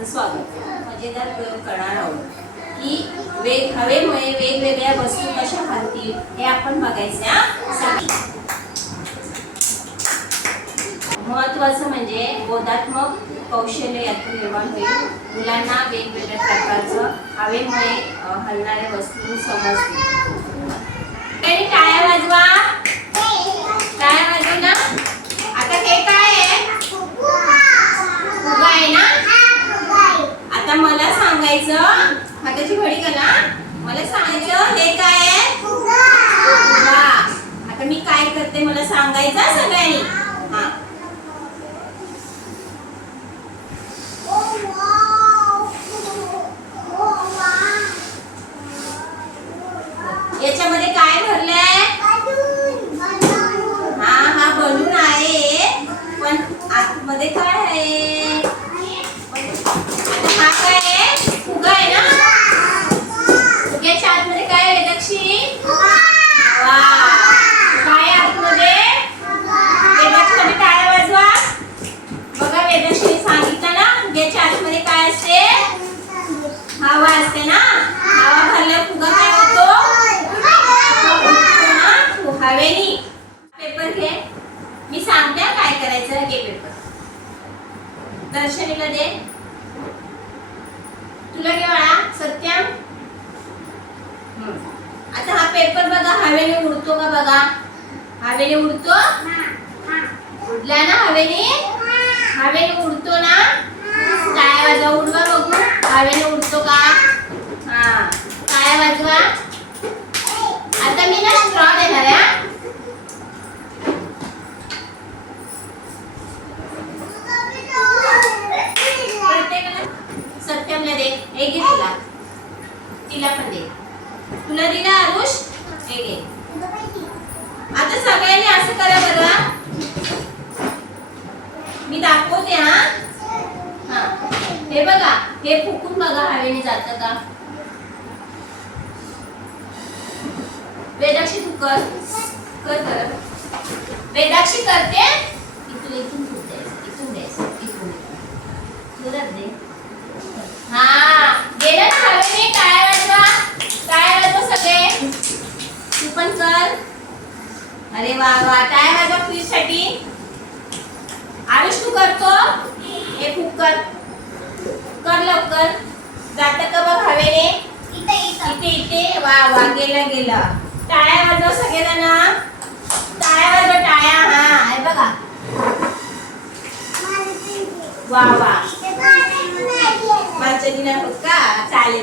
सगळ्यांचं स्वागत. मजेदार प्रयोग करणार आहोत की हवेमुळे वेगवेगळ्या वस्तू कशा हलतील हे आपण बघायचं. महत्त्वाचं म्हणजे बोधात्मक कौशल्य यातून निर्माण होईल. मुलांना वेगवेगळ्या प्रकारचं हवेमुळे हलणाऱ्या वस्तू समजतील. टाळ्या वाजवा, टाळ्या वाजवा ना. आता हे काय आहे? फुगा आहे ना. आता मला सांगायचं, हाताची घडी करा. मला सांगायचं हे काय आहे? फुगा. आता मी काय करते मला सांगायचं सगळ्यांनी. हा, याच्यामध्ये काय भरलंय? हा बलून आहे, पण आतमध्ये काय आहे? आता हा काय आहे? फुगा आहे ना. फुग्याच्या आतमध्ये काय आहे दक्षी? वा, काय आतमध्ये? वेदक्षी टाळ्या वाजवा. बघा वेदक्षी सांगितलं ना, फुग्याच्या आतमध्ये काय असते? हवा असते ना. हवा भरल्यावर फुगा काय होतो? हवेनी. पेपर घे, मी सांगते काय करायचं. घे पेपर, दर्शनीला दे. तुला घे बाळा सत्यम. आता हा पेपर बघा हवेने उडतो का? बघा हवेने उडतो. उडला ना हवेने. हवेने उडतो ना. टाळ्या वाजवा, उडवा बघू हवेने उडतो का. हा, टाळ्या वाजवा. आता मी ना स्ट्रॉ देणार आहे. सत्यमला दे. हे घे, तुला तिला पण दे. तुला दिला आरुष, हे घे. आता सगळ्यांनी असं करा बरं. मी दाखवते. हा, हे बघा, हे फुकून बघा हवेने जातं का. वेदाक्षी तू कर कर. वेदाक्षी करते. इथून द्यायचं. जोरात दे. हा, गेलं ना हवेने. टाळ्या वाजवा सगळे. तू पण कर. अरे वा वा, टाळ्या वाजवा फ्रीजसाठी. आरुष तू करतो. हे फुक कर लवकर. जातं का बघ हवेने. इथे. वा वा, गेला. टाळ्या वाजवा सगळेजण. टाळ्या वाजवा, टाळ्या. हा, हे बघा. वा वा, माझ्या दिना होत का. चालेल.